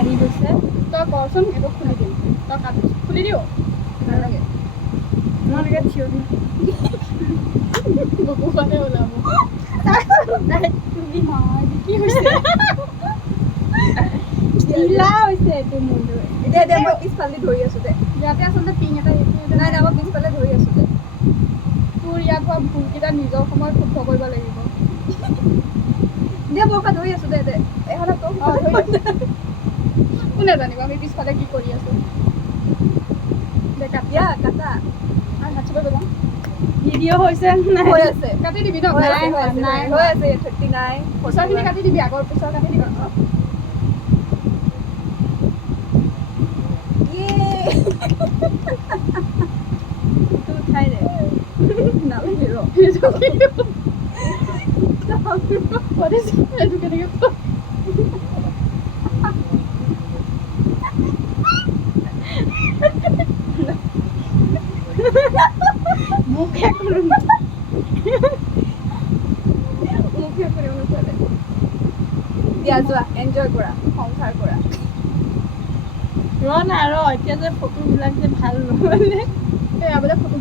বাঢ়ি গৈছে তই কৰচোন এইটো খুলি দিম তই কাট খুলি দিও নালাগে মই এনেকৈ থিয় দিম বুকু খনে ওলাব কি হৈছে ঢিলা হৈছে এইটো মোৰটো দে দে মই পিছফালে ধৰি আছোঁ দে ইয়াতে আচলতে পিং এটা নাই নাই মই পিছফালে ধৰি আছোঁ দে তোৰ ইয়াত হোৱা ভুলকেইটা নিজৰ সময়ত শুদ্ধ কৰিব লাগিব দে মই ধৰি আছোঁ দে দে এখনত তোক কোনে জানিব আমি পিছফালে কি কৰি আছো দে ইয়া কাটা আৰু হাত চুব যাম ভিডিঅ' হৈছে নাই হৈ আছে কাটি দিবি ন নাই হৈ আছে 39 পিছৰখিনি কাটি দিবি আগৰ পিছৰ কাটি দিবি তু উঠাই দে নালাগে ৰ এইটো কেনেকে মুখে কৰোঁ মুখে কৰিব নোপালে দিয়া যোৱা এনজয় কৰা সংসাৰ কৰা ৰ না ৰ এতিয়া যে ফটোবিলাক যে ভাল নহ'লে এই আগতে ফটোবিলাক